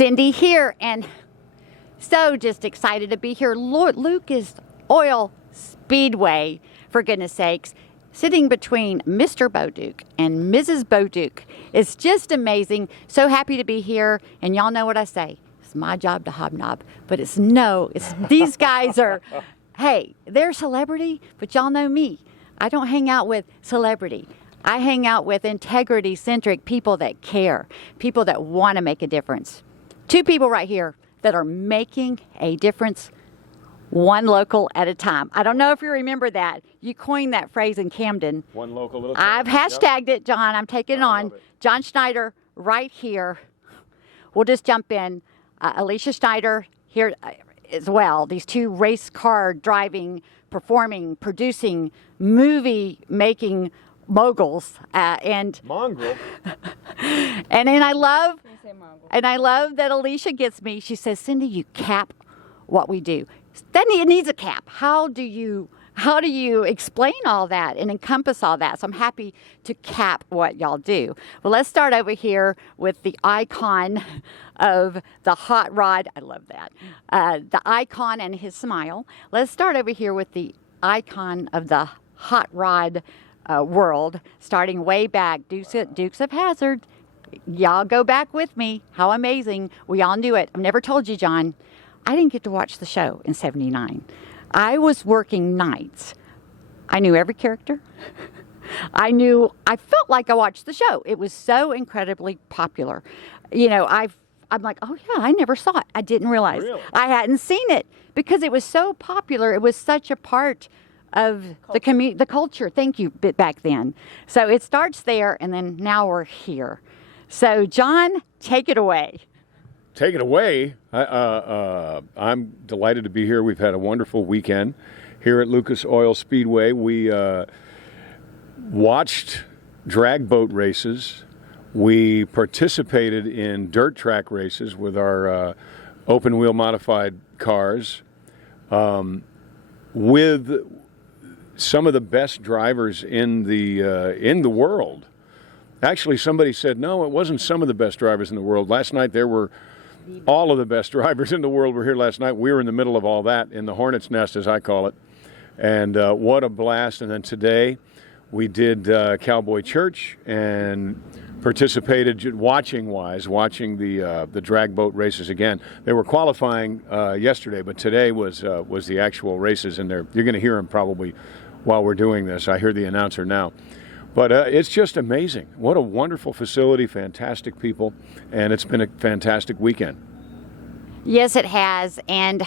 Cindy here, and so just excited to be here. Lucas Oil Speedway, for goodness sakes, sitting between Mr. Boduke and Mrs. Boduke. It's just amazing. So happy to be here, and y'all know what I say. It's my job to hobnob, but it's these guys are, hey, they're celebrity, but y'all know me. I don't hang out with celebrity. I hang out with integrity-centric people that care, people that want to make a difference. Two people right here that are making a difference, one local at a time. I don't know if you remember that. You coined that phrase in Camden. One local at a time. I've hashtagged it, John. I'm taking it on. John Schneider right here. We'll just jump in. Alicia Schneider here as well. These two race car driving, performing, producing, movie making moguls and mongrel. and I love that Alicia gets me. She says, Cindy, you cap what we do. Then it needs a cap. How do you explain all that and encompass all that? So I'm happy to cap what y'all do. Well, let's start over here with the icon of the hot rod. I love that. The icon and his smile. Let's start over here with the icon of the hot rod world, starting way back, Dukes of Hazzard. Y'all go back with me. How amazing. We all knew it. I've never told you, John. I didn't get to watch the show in '79. I was working nights. I knew every character. I felt like I watched the show. It was so incredibly popular. You know, I'm like, oh yeah, I never saw it. I didn't realize. Really? I hadn't seen it because it was so popular. It was such a part of the culture. Thank you, back then. So it starts there, and then now we're here. So John, take it away. Take it away. I'm delighted to be here. We've had a wonderful weekend here at Lucas Oil Speedway. We watched drag boat races. We participated in dirt track races with our open wheel modified cars with some of the best drivers in the world. Actually, somebody said, no, it wasn't some of the best drivers in the world. Last night there were all of the best drivers in the world were here last night. We were in the middle of all that, in the hornet's nest, as I call it. And what a blast. And then today we did Cowboy Church and participated watching the drag boat races again. They were qualifying yesterday, but today was the actual races, and you're going to hear them probably while we're doing this. I hear the announcer now. But it's just amazing. What a wonderful facility, fantastic people, and it's been a fantastic weekend. Yes, it has, and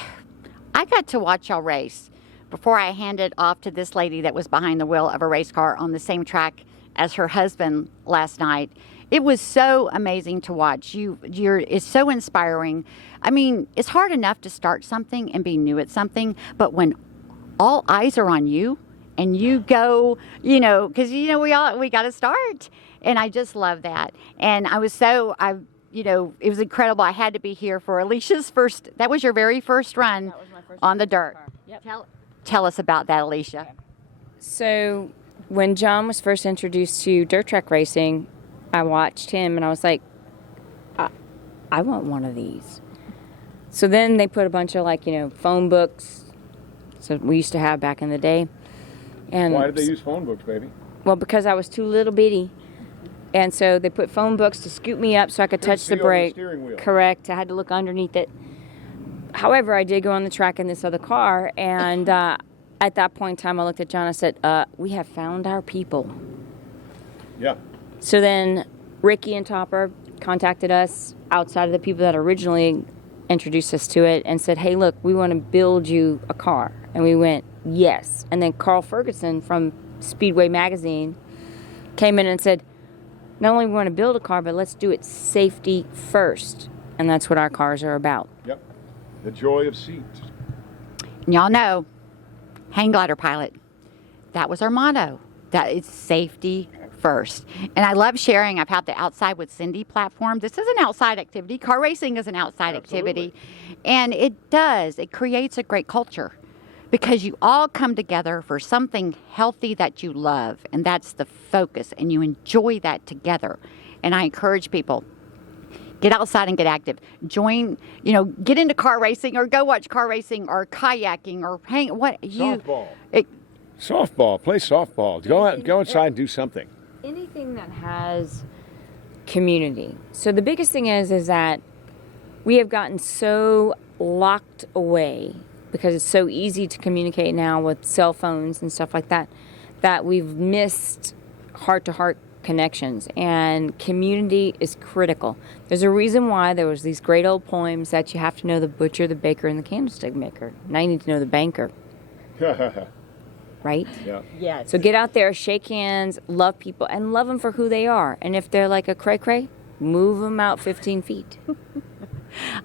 I got to watch y'all race before I handed off to this lady that was behind the wheel of a race car on the same track as her husband last night. It was so amazing to watch. It's so inspiring. I mean, it's hard enough to start something and be new at something, but when all eyes are on you, and you go, because we got to start, and I just love that. And it was incredible. I had to be here for Alicia's first. That was your very first run. That was my first on the dirt. Yep. Tell us about that, Alicia. Okay. So when John was first introduced to dirt track racing, I watched him and I was like, I want one of these. So then they put a bunch of phone books. So we used to have back in the day. And why did they use phone books, baby? Well, because I was too little bitty. And so they put phone books to scoot me up so I could touch the brake. Steering wheel. Correct. I had to look underneath it. However, I did go on the track in this other car, and at that point in time, I looked at John and I said, we have found our people. Yeah. So then Ricky and Topper contacted us outside of the people that originally introduced us to it and said, hey, look, we want to build you a car. And we went, yes. And then Carl Ferguson from Speedway Magazine came in and said, not only we want to build a car, but let's do it safety first. And that's what our cars are about. Yep. The joy of seats. Y'all know, hang glider pilot. That was our motto. That is safety first. And I love sharing. I've had the Outside with Cindy platform. This is an outside activity. Car racing is an outside activity. And it creates a great culture. Because you all come together for something healthy that you love, and that's the focus, and you enjoy that together. And I encourage people, Get outside and get active. Join, get into car racing or go watch car racing or kayaking or Softball. Softball. Play softball. Go outside and do something. Anything that has community. So the biggest thing is that we have gotten so locked away because it's so easy to communicate now with cell phones and stuff like that, that we've missed heart-to-heart connections, and community is critical. There's a reason why there was these great old poems that you have to know the butcher, the baker, and the candlestick maker. Now you need to know the banker. Right? Yeah. Yes. So get out there, shake hands, love people, and love them for who they are. And if they're like a cray-cray, move them out 15 feet.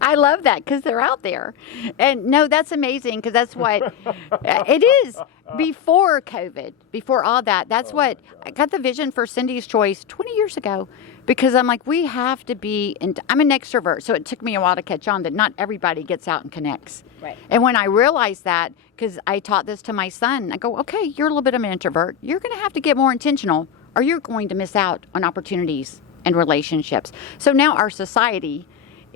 I love that because they're out there. And no, that's amazing because that's what it is. Before COVID, before all that, that's what I got the vision for Cindy's Choice 20 years ago because I'm like, we have to be, I'm an extrovert, so it took me a while to catch on that not everybody gets out and connects. Right. And when I realized that, because I taught this to my son, I go, okay, you're a little bit of an introvert. You're going to have to get more intentional or you're going to miss out on opportunities and relationships. So now our society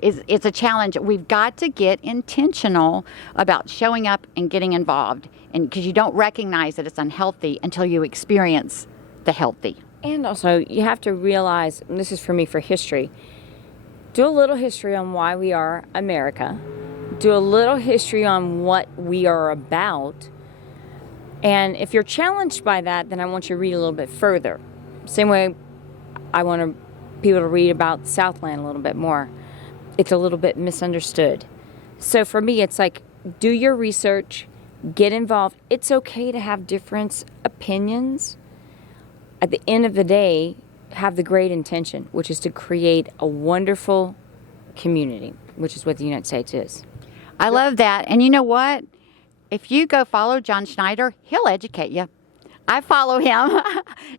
it's a challenge. We've got to get intentional about showing up and getting involved, and because you don't recognize that it's unhealthy until you experience the healthy. And also, you have to realize, and this is for me for history, do a little history on why we are America. Do a little history on what we are about. And if you're challenged by that, then I want you to read a little bit further. Same way I want people to read about Southland a little bit more. It's a little bit misunderstood. So for me, it's like, do your research, get involved. It's okay to have different opinions. At the end of the day, have the great intention, which is to create a wonderful community, which is what the United States is. I love that. And you know what? If you go follow John Schneider, he'll educate you. I follow him,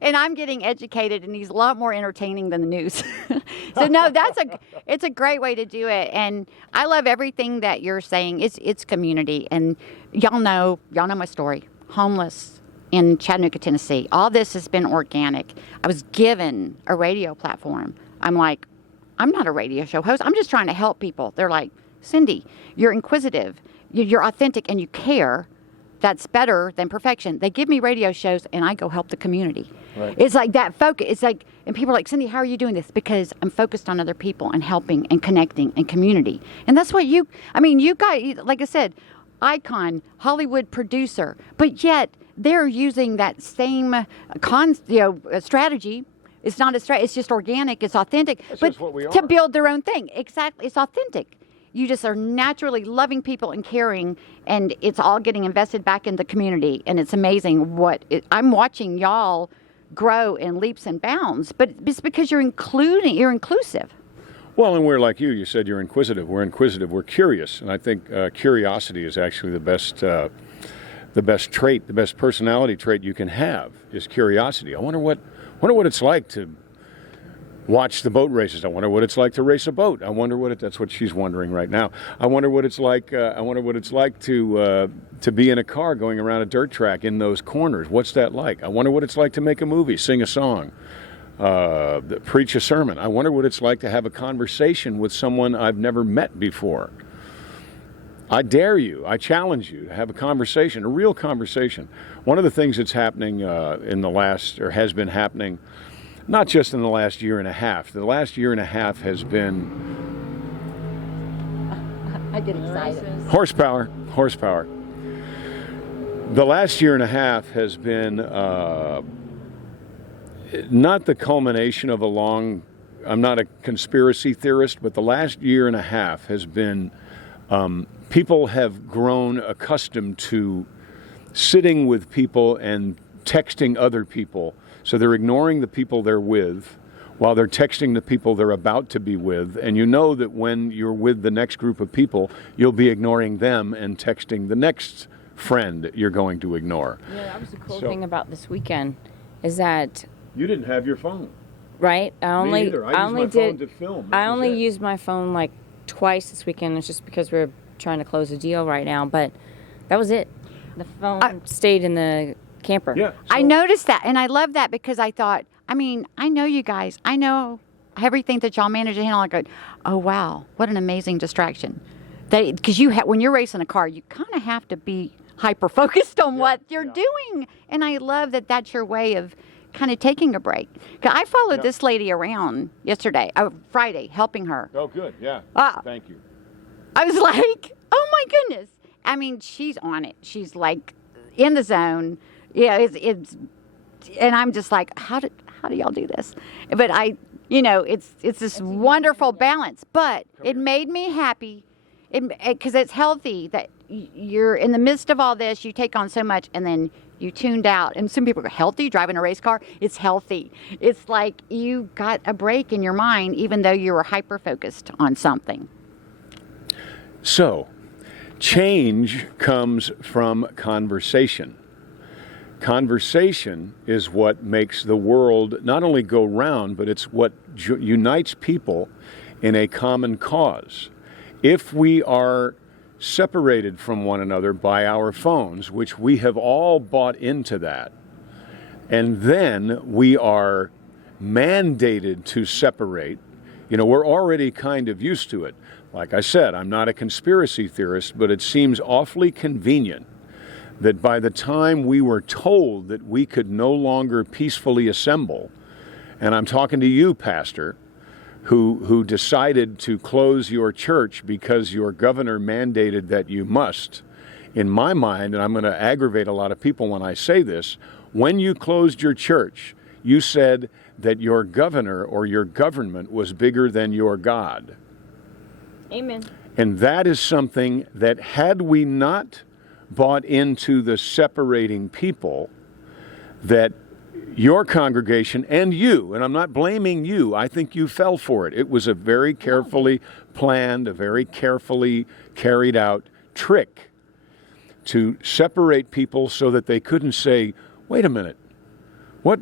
and I'm getting educated, and he's a lot more entertaining than the news. So no, it's a great way to do it, and I love everything that you're saying. It's community, and y'all know my story. Homeless in Chattanooga, Tennessee. All this has been organic. I was given a radio platform. I'm like, I'm not a radio show host. I'm just trying to help people. They're like, Cindy, you're inquisitive, you're authentic, and you care. That's better than perfection. They give me radio shows and I go help the community. Right. It's like that focus. It's like, and people are like, Cindy, how are you doing this? Because I'm focused on other people and helping and connecting and community. And that's what you guys, like I said, icon, Hollywood producer, but yet they're using that same strategy. It's not a strategy. It's just organic. It's authentic. That's but just what we are. To build their own thing. Exactly. It's authentic. You just are naturally loving people and caring, and it's all getting invested back in the community. And it's amazing I'm watching y'all grow in leaps and bounds, but it's because you're inclusive. Well, and we're like you. You said you're inquisitive. We're inquisitive. We're curious, and I think curiosity is actually the best trait, the best personality trait you can have is curiosity. I wonder what it's like to watch the boat races. I wonder what it's like to race a boat. I wonder that's what she's wondering right now. I wonder what it's like. To be in a car going around a dirt track in those corners. What's that like? I wonder what it's like to make a movie, sing a song, preach a sermon. I wonder what it's like to have a conversation with someone I've never met before. I dare you, I challenge you to have a conversation, a real conversation. One of the things that's happening has been happening, not just in the last year and a half. The last year and a half has been I get excited. Horsepower. The last year and a half has been not the culmination of I'm not a conspiracy theorist, but the last year and a half has been, people have grown accustomed to sitting with people and texting other people. So they're ignoring the people they're with while they're texting the people they're about to be with. And you know that when you're with the next group of people, you'll be ignoring them and texting the next friend you're going to ignore. Yeah, that was the cool thing about this weekend is that you didn't have your phone. Right? Me neither. I used my phone to film. I only used my phone like twice this weekend. It's just because we're trying to close a deal right now, but that was it. The phone stayed in the camper. Yeah. I noticed that, and I love that because I thought, I know you guys. I know everything that y'all manage to handle. I go, oh wow, what an amazing distraction. Because when you're racing a car, you kind of have to be hyper focused on what you're doing. And I love that that's your way of kind of taking a break. 'Cause I followed this lady around Friday, helping her. Oh, good. Yeah. Thank you. I was like, oh my goodness. I mean, she's on it. She's like in the zone. Yeah, it's and I'm just like, how do y'all do this? But it's this wonderful balance. But it made me happy, because it's healthy that you're in the midst of all this. You take on so much, and then you tuned out. And some people go, healthy driving a race car. It's healthy. It's like you got a break in your mind, even though you were hyper focused on something. So, change comes from conversation. Conversation is what makes the world not only go round, but it's what unites people in a common cause. If we are separated from one another by our phones, which we have all bought into that, and then we are mandated to separate, we're already kind of used to it. Like I said, I'm not a conspiracy theorist, but it seems awfully convenient that by the time we were told that we could no longer peacefully assemble, and I'm talking to you, Pastor, who decided to close your church because your governor mandated that you must. In my mind, and I'm going to aggravate a lot of people when I say this, when you closed your church, you said that your governor or your government was bigger than your God. Amen. And that is something that, had we not bought into the separating people, that your congregation and you, and I'm not blaming you, I think you fell for it. It was a very carefully planned, a very carefully carried out trick to separate people so that they couldn't say, wait a minute, what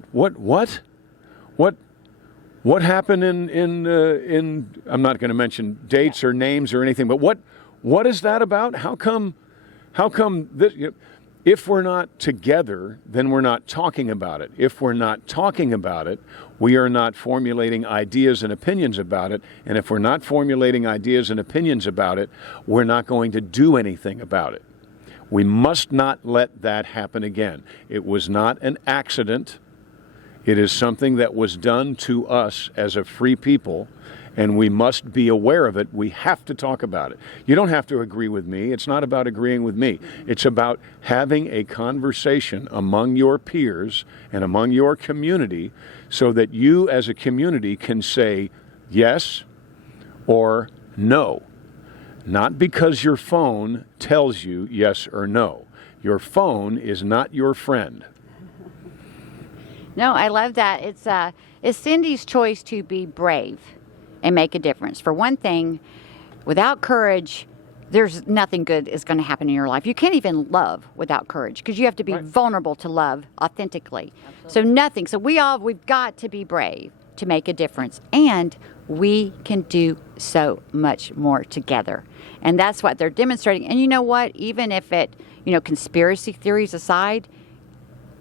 happened in I'm not going to mention dates or names or anything, but what is that about? How come this, if we're not together, then we're not talking about it. If we're not talking about it, we are not formulating ideas and opinions about it. And if we're not formulating ideas and opinions about it, we're not going to do anything about it. We must not let that happen again. It was not an accident. It is something that was done to us as a free people, and we must be aware of it. We have to talk about it. You don't have to agree with me. It's not about agreeing with me. It's about having a conversation among your peers and among your community so that you as a community can say yes or no. Not because your phone tells you yes or no. Your phone is not your friend. No, I love that. It's Cindy's choice to be brave and make a difference. For one thing, without courage, there's nothing good is going to happen in your life. You can't even love without courage, because you have to be vulnerable to love authentically. Absolutely. So nothing. So we've got to be brave to make a difference, and we can do so much more together. And that's what they're demonstrating. And you know what? Even if conspiracy theories aside,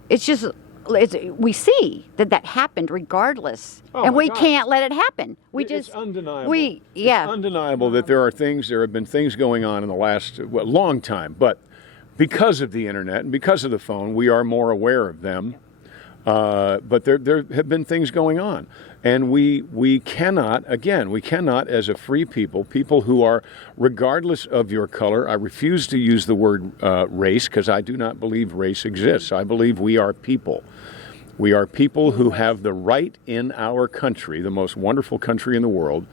we see that happened regardless, and we can't let it happen. It's undeniable. It's undeniable that there have been things going on in the last long time, but because of the internet and because of the phone, we are more aware of them. But there have been things going on, and we cannot as a free people who are, regardless of your color, I refuse to use the word race, because I do not believe race exists. I believe we are people. We are people who have the right in our country, the most wonderful country in the world,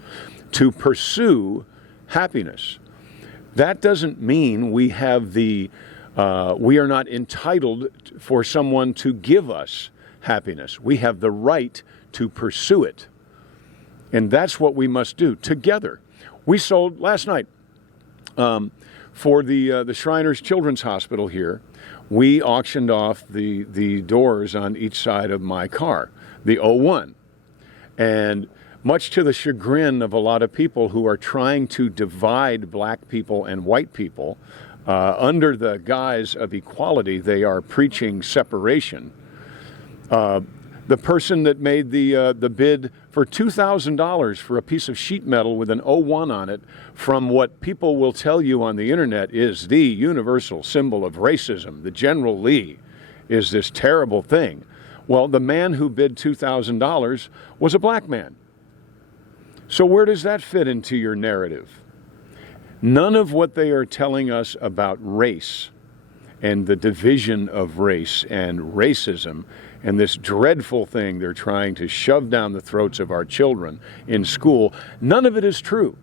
to pursue happiness. That doesn't mean we have we are not entitled for someone to give us happiness. We have the right to pursue it. And that's what we must do together. We sold last night for the Schneiders Children's Hospital here. We auctioned off the doors on each side of my car, the 01. And much to the chagrin of a lot of people who are trying to divide black people and white people, under the guise of equality, they are preaching separation. The person that made the bid for $2,000 for a piece of sheet metal with an O1 on it, from what people will tell you on the internet is the universal symbol of racism, the General Lee, is this terrible thing. Well, the man who bid $2,000 was a black man. So where does that fit into your narrative? None of what they are telling us about race and the division of race and racism and this dreadful thing they're trying to shove down the throats of our children in school, none of it is true.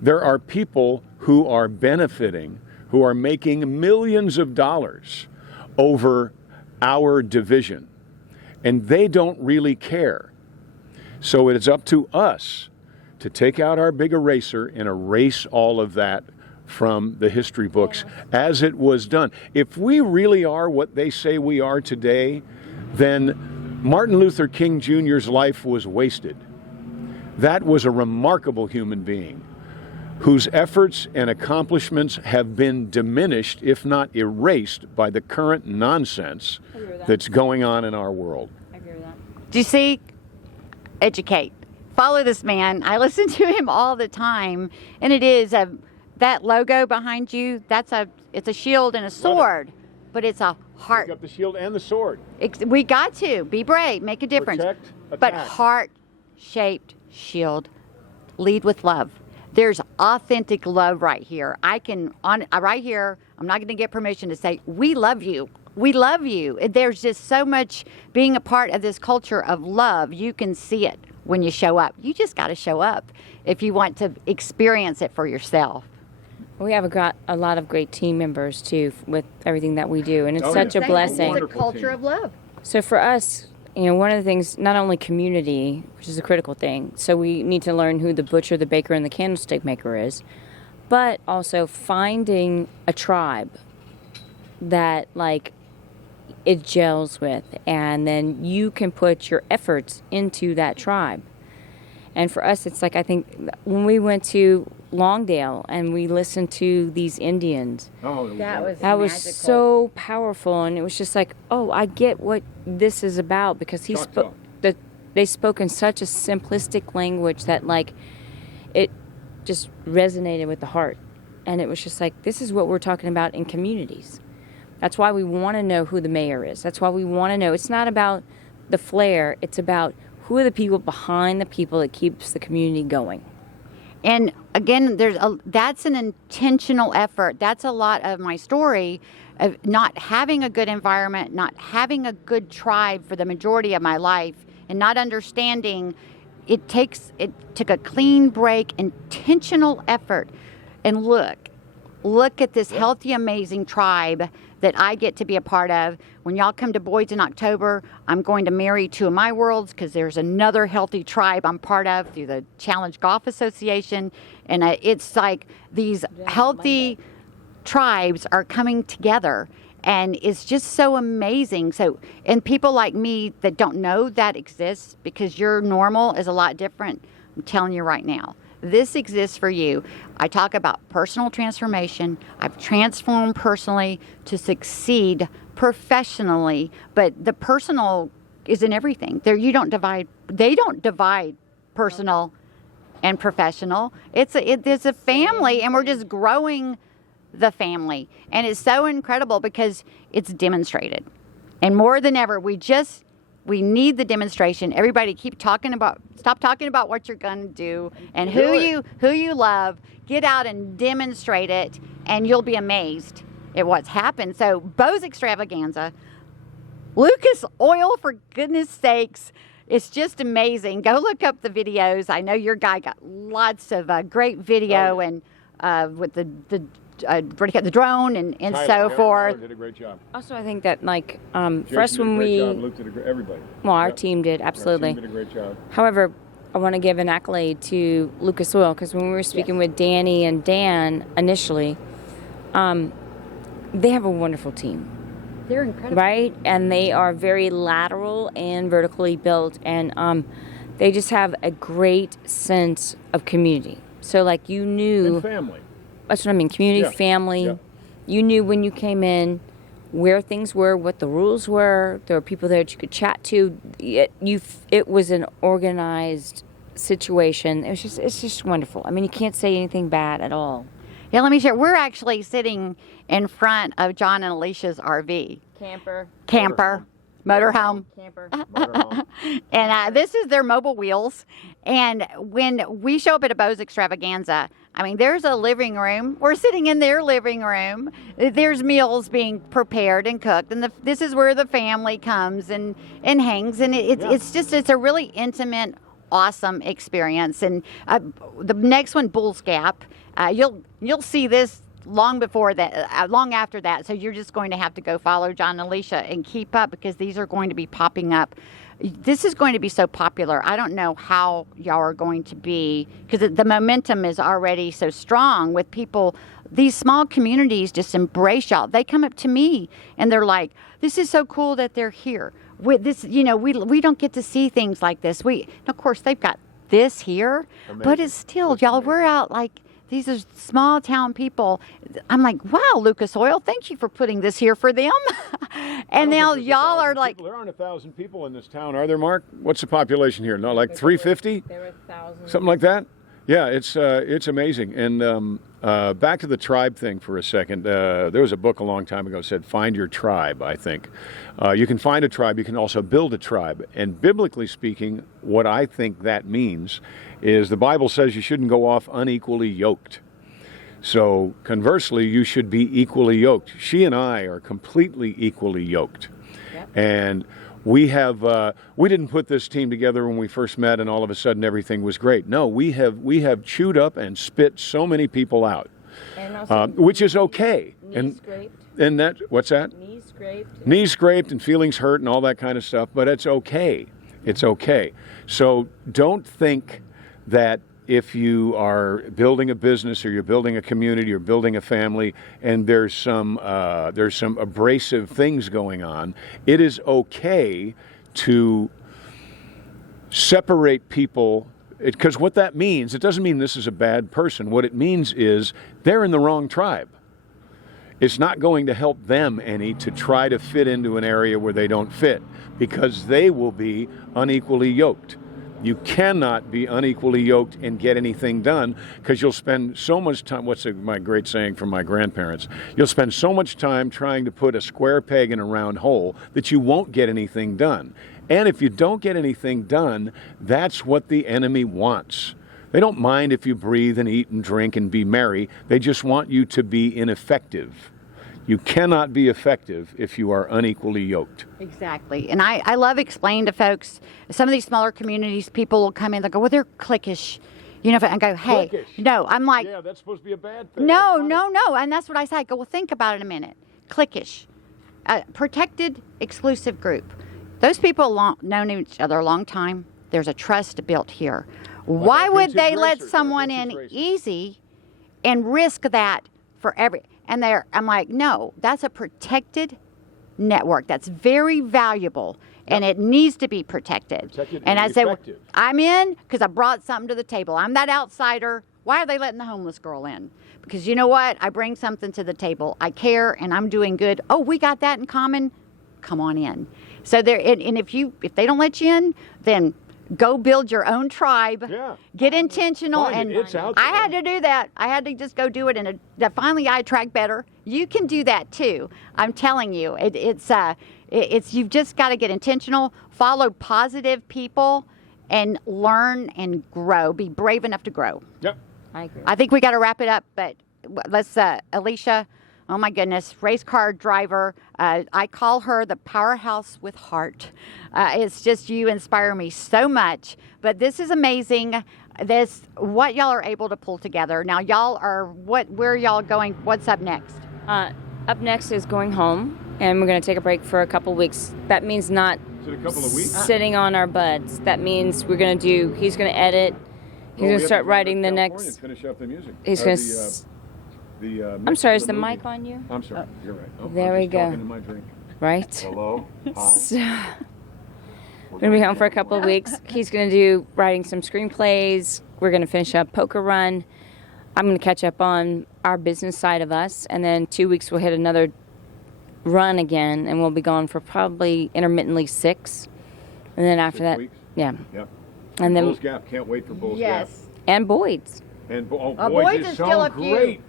There are people who are benefiting, who are making millions of dollars over our division, and they don't really care. So it is up to us to take out our big eraser and erase all of that from the history books as it was done. If we really are what they say we are today, then Martin Luther King Jr.'s life was wasted. That was a remarkable human being whose efforts and accomplishments have been diminished, if not erased, by the current nonsense that's going on in our world. I agree with that. Do you see? Educate. Follow this man. I listen to him all the time, and it is that logo behind you. It's a shield and a sword, but it's a heart. Pick up the shield and the sword. We got to be brave, make a difference. Protect, but attack. heart-shaped shield. Lead with love. There's authentic love right here. Right here, I'm not going to get permission to say, we love you. We love you. There's just so much being a part of this culture of love. You can see it when you show up. You just got to show up if you want to experience it for yourself. We have a lot of great team members, too, with everything that we do, and it's such a blessing. It's a culture of love. So for us, one of the things, not only community, which is a critical thing, so we need to learn who the butcher, the baker, and the candlestick maker is, but also finding a tribe that, it gels with, and then you can put your efforts into that tribe. And for us, it's I think when we went to Longdale and we listened to these Indians, that was so powerful, and it was just I get what this is about, because they spoke in such a simplistic language that it just resonated with the heart, and it was just this is what we're talking about in communities. That's why we want to know who the mayor is. That's why we want to know. It's not about the flair. It's about who are the people behind the people that keeps the community going. And again, that's an intentional effort. That's a lot of my story of not having a good environment, not having a good tribe for the majority of my life, and not understanding it took a clean break, intentional effort. And look at this healthy, amazing tribe that I get to be a part of. When y'all come to Boyd's in October, I'm going to marry two of my worlds, because there's another healthy tribe I'm part of through the Challenge Golf Association. And it's these healthy tribes are coming together, and it's just so amazing. So, and people like me that don't know that exists, because your normal is a lot different, I'm telling you right now. This exists for you. I talk about personal transformation. I've transformed personally to succeed professionally, but the personal is in everything. They don't divide personal and professional. It's a family, and we're just growing the family. And it's so incredible because it's demonstrated. And more than ever, we need the demonstration. Everybody stop talking about what you're going to do and who you love. Get out and demonstrate it, and you'll be amazed at what's happened. So Bo's Extravaganza, Lucas Oil, for goodness sakes, it's just amazing. Go look up the videos. I know your guy got lots of great video and with the drone and so forth. Did a great job. Also, I think that for us, when everybody. Well, our team did, absolutely. Our team did a great job. However, I want to give an accolade to Lucas Oil, because when we were speaking with Danny and Dan initially, they have a wonderful team. They're incredible. Right? And they are very lateral and vertically built, and they just have a great sense of community. So you knew... And family. That's what I mean, community, family. Yeah. You knew when you came in where things were, what the rules were. There were people there that you could chat to. It was an organized situation. It's just wonderful. I mean, you can't say anything bad at all. Yeah, let me share. We're actually sitting in front of John and Alicia's RV. Camper. Motorhome. Camper. And this is their mobile wheels. And when we show up at a Bose Extravaganza, I mean, there's a living room. We're sitting in their living room. There's meals being prepared and cooked. And this is where the family comes and hangs. And it's a really intimate, awesome experience. And the next one, Bull's Gap, you'll see this long before that, long after that. So you're just going to have to go follow John and Alicia and keep up, because these are going to be popping up. This is going to be so popular. I don't know how y'all are going to be, because the momentum is already so strong with people. These small communities just embrace y'all. They come up to me and they're like, "This is so cool that they're here. With this, we don't get to see things like this. Of course, they've got this here, amazing. But it's still, y'all, we're out like." These are small town people. I'm like, wow, Lucas Oil, thank you for putting this here for them. And now y'all are like... There aren't 1,000 people in this town, are there, Mark? What's the population here? No, like 350? There were 1,000. Something like that? Yeah, it's amazing. And back to the tribe thing for a second. There was a book a long time ago that said, "Find your tribe," I think. You can find a tribe. You can also build a tribe. And biblically speaking, what I think that means is the Bible says you shouldn't go off unequally yoked. So conversely, you should be equally yoked. She and I are completely equally yoked. Yep. And we didn't put this team together when we first met and all of a sudden everything was great. No, we have chewed up and spit so many people out, and also which is okay. Knees scraped. And that, what's that? Knees scraped. Knees scraped and feelings hurt and all that kind of stuff, but it's okay. It's okay. So don't think that if you are building a business or you're building a community or building a family and there's some abrasive things going on, it is okay to separate people, because what that means, it doesn't mean this is a bad person. What it means is they're in the wrong tribe. It's not going to help them any to try to fit into an area where they don't fit, because they will be unequally yoked. You cannot be unequally yoked and get anything done, because you'll spend so much time, my great saying from my grandparents, you'll spend so much time trying to put a square peg in a round hole that you won't get anything done. And if you don't get anything done, that's what the enemy wants. They don't mind if you breathe and eat and drink and be merry. They just want you to be ineffective. You cannot be effective if you are unequally yoked. Exactly. And I love explaining to folks, some of these smaller communities, people will come in, they'll go, well, they're cliquish. And go, hey, cliquish. No, I'm like. Yeah, that's supposed to be a bad thing. No. And that's what I say. I go, well, think about it a minute. Cliquish. Protected, exclusive group. Those people known each other a long time. There's a trust built here. Why would they let someone in easy and risk that for and I'm like, no, that's a protected network. That's very valuable, and it needs to be protected. And I say, I'm in because I brought something to the table. I'm that outsider. Why are they letting the homeless girl in? Because you know what? I bring something to the table. I care, and I'm doing good. Oh, we got that in common. Come on in. So there, and if they don't let you in, then go build your own tribe. Yeah. Get intentional. And I had to do that. I had to just go do it, and finally I track better. You can do that too. I'm telling you, it's you've just got to get intentional, follow positive people, and learn and grow. Be brave enough to grow. Yep. I agree. I think we got to wrap it up, but let's Alicia. Oh my goodness, race car driver. I call her the Powerhouse with heart. It's just, you inspire me so much. But this is amazing. What y'all are able to pull together. Now y'all are, where are y'all going? What's up next? Up next is going home, and we're going to take a break for a couple weeks. That means not a couple of weeks? Sitting on our butts. That means he's going to edit. He's going to start writing the next. Finish up the music. He's going to. I'm sorry, is the mic on you? I'm sorry, you're right. Oh, there we go. To my drink. Right? Hello? Hi. So, we're going to be home for a couple of weeks. He's going to do writing some screenplays. We're going to finish up Poker Run. I'm going to catch up on our business side of us. And then 2 weeks we'll hit another run again, and we'll be gone for probably intermittently 6. And then after 6 that, weeks? yeah. Yep. And then Bulls Gap, can't wait for Bulls Gap. and Boyd's. And Boyd's Boyd's is is still so a few. great.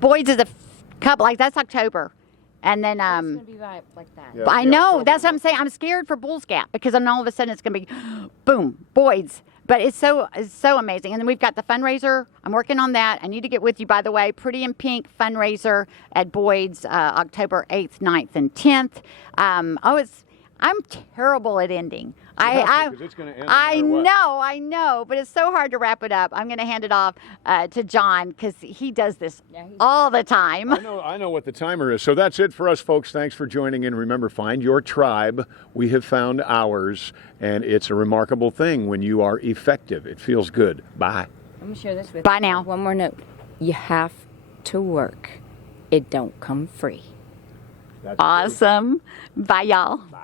Boyd's is a couple, like that's October. And then, It's gonna be like that. Yeah, I yeah, know, October. that's what I'm saying. I'm scared for Bulls Gap because then all of a sudden it's going to be, boom, Boyd's. But it's so amazing. And then we've got the fundraiser. I'm working on that. I need to get with you, by the way. Pretty in Pink fundraiser at Boyd's, October 8th, 9th, and 10th. I'm terrible at ending. Because it's gonna end no I matter what. I know, but it's so hard to wrap it up. I'm going to hand it off to John because he does this all the time. I know what the timer is. So that's it for us, folks. Thanks for joining in. Remember, find your tribe. We have found ours, and it's a remarkable thing when you are effective. It feels good. Bye. Let me share this with Bye you. now. One more note. You have to work. It don't come free. That's Awesome. Bye, y'all. Bye.